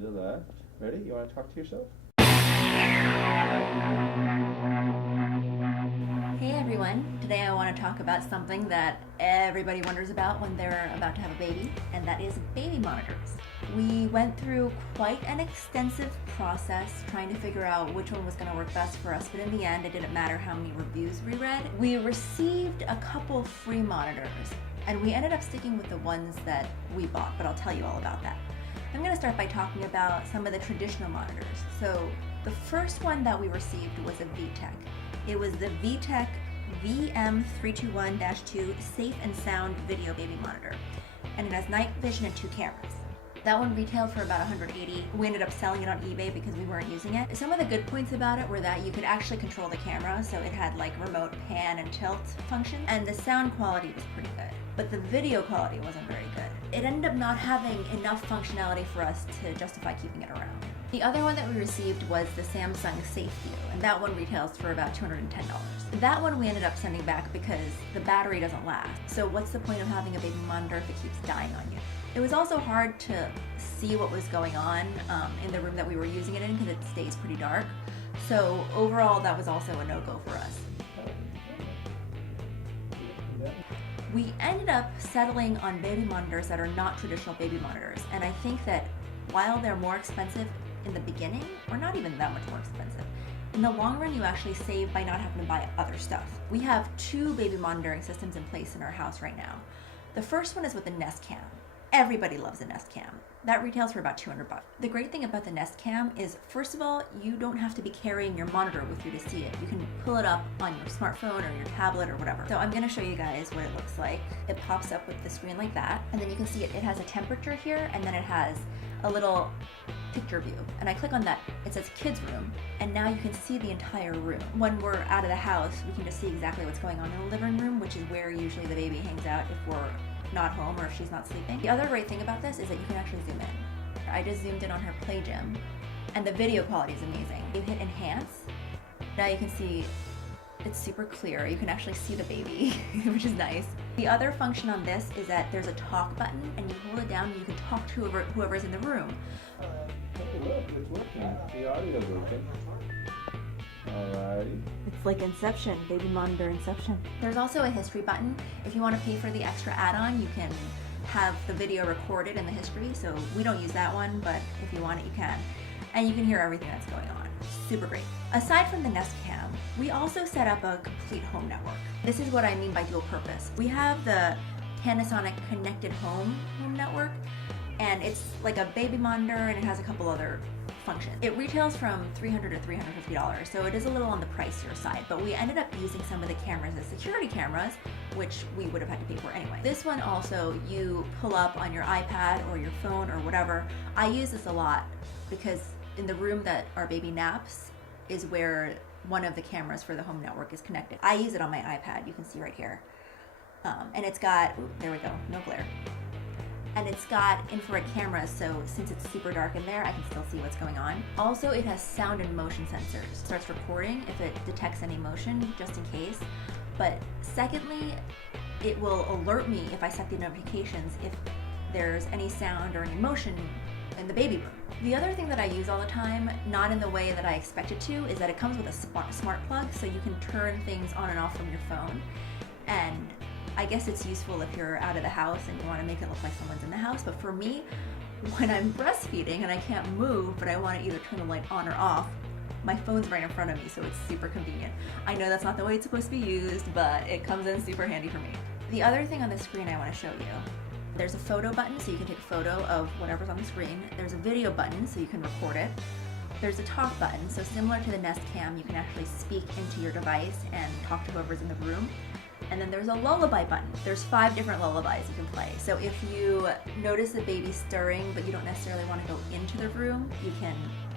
to the left. Ready? You want to talk to yourself? Hey everyone, today I want to talk about something that everybody wonders about when they're about to have a baby, and that is baby monitors. We went through quite an extensive process trying to figure out which one was going to work best for us, but in the end it didn't matter how many reviews we read. We received a couple free monitors, and we ended up sticking with the ones that we bought, but I'll tell you all about that. I'm going to start by talking about some of the traditional monitors. So the first one that we received was a VTech. It was the VTech VM321-2 Safe and Sound Video Baby Monitor, and it has night vision and 2 cameras. That one retailed for about $180. We ended up selling it on eBay because we weren't using it. Some of the good points about it were that you could actually control the camera, so it had like remote pan and tilt function, and the sound quality was pretty good. But the video quality wasn't very good. It ended up not having enough functionality for us to justify keeping it around. The other one that we received was the Samsung SafeView, and that one retails for about $210. That one we ended up sending back because the battery doesn't last. So what's the point of having a baby monitor if it keeps dying on you? It was also hard to see what was going on in the room that we were using it in because it stays pretty dark. So overall, that was also a no-go for us. We ended up settling on baby monitors that are not traditional baby monitors, and I think that while they're more expensive in the beginning, or not even that much more expensive, in the long run you actually save by not having to buy other stuff. We have 2 baby monitoring systems in place in our house right now. The first one is with the Nest Cam. Everybody loves the Nest Cam. That retails for about $200. The great thing about the Nest Cam is, first of all, you don't have to be carrying your monitor with you to see it. You can pull it up on your smartphone or your tablet or whatever. So I'm gonna show you guys what it looks like. It pops up with the screen like that, and then you can see it has a temperature here, and then it has a little picture view. And I click on that, it says kids room, and now you can see the entire room. When we're out of the house, we can just see exactly what's going on in the living room, which is where usually the baby hangs out if we're not home or if she's not sleeping. The other great thing about this is that you can actually zoom in. I just zoomed in on her play gym, and the video quality is amazing. You hit enhance, now you can see it's super clear. You can actually see the baby, which is nice. The other function on this is that there's a talk button, and you hold it down and you can talk to whoever's in the room. Take a look, it's working. The audio's working. Alrighty. It's like Inception, baby monitor Inception. There's also a history button. If you want to pay for the extra add-on, you can have the video recorded in the history. So we don't use that one, but if you want it, you can. And you can hear everything that's going on. Super great. Aside from the Nest Cam, we also set up a complete home network. This is what I mean by dual purpose. We have the Panasonic Connected Home network, and it's like a baby monitor, and it has a couple other functions. It retails from $300 to $350, so it is a little on the pricier side, but we ended up using some of the cameras as security cameras, which we would have had to pay for anyway. This one also, you pull up on your iPad or your phone or whatever. I use this a lot because in the room that our baby naps is where one of the cameras for the home network is connected. I use it on my iPad, you can see right here. And it's got, there we go, no glare. And it's got infrared cameras, so since it's super dark in there, I can still see what's going on. Also, it has sound and motion sensors. It starts recording if it detects any motion, just in case. But secondly, it will alert me if I set the notifications if there's any sound or any motion in the baby room. The other thing that I use all the time, not in the way that I expect it to, is that it comes with a smart plug, so you can turn things on and off from your phone. And I guess it's useful if you're out of the house and you want to make it look like someone's in the house, but for me, when I'm breastfeeding and I can't move, but I want to either turn the light on or off, my phone's right in front of me, so it's super convenient. I know that's not the way it's supposed to be used, but it comes in super handy for me. The other thing on the screen I want to show you, there's a photo button, so you can take a photo of whatever's on the screen. There's a video button, so you can record it. There's a talk button, so similar to the Nest Cam, you can actually speak into your device and talk to whoever's in the room. And then there's a lullaby button. There's 5 different lullabies you can play. So if you notice the baby stirring, but you don't necessarily want to go into the room, you can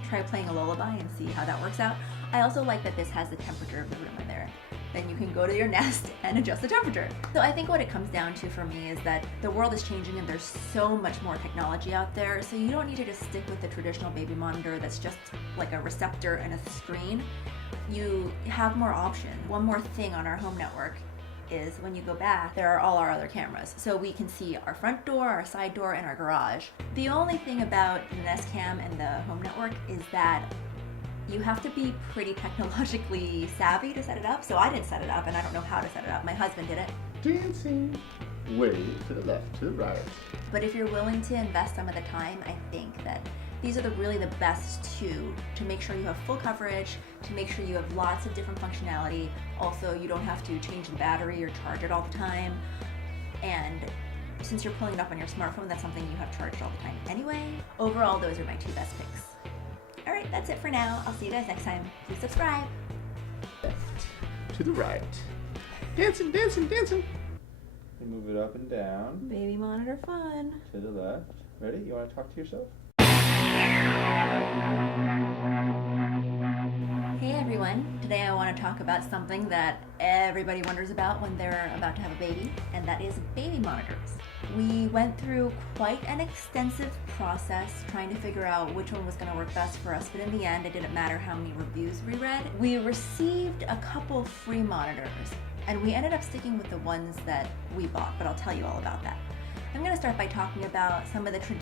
try playing a lullaby and see how that works out. I also like that this has the temperature of the room in there. Then you can go to your Nest and adjust the temperature. So I think what it comes down to for me is that the world is changing and there's so much more technology out there, so you don't need to just stick with the traditional baby monitor that's just like a receptor and a screen. You have more options. One more thing on our home network is when you go back, there are all our other cameras. So we can see our front door, our side door, and our garage. The only thing about the Nest Cam and the Home Network is that you have to be pretty technologically savvy to set it up. So I didn't set it up, and I don't know how to set it up. My husband did it. Dancing. Way to the left, to the right. But if you're willing to invest some of the time, I think that these are really the best two to make sure you have full coverage, to make sure you have lots of different functionality. Also, you don't have to change the battery or charge it all the time. And since you're pulling it up on your smartphone, that's something you have charged all the time anyway. Overall, those are my two best picks. All right, that's it for now. I'll see you guys next time. Please subscribe. Left, to the right. Dancing, dancing, dancing. You move it up and down. Baby monitor fun. To the left. Ready? You want to talk to yourself? Hey everyone, today I want to talk about something that everybody wonders about when they're about to have a baby, and that is baby monitors. We went through quite an extensive process trying to figure out which one was going to work best for us, but in the end it didn't matter how many reviews we read. We received a couple free monitors, and we ended up sticking with the ones that we bought, but I'll tell you all about that. I'm going to start by talking about some of the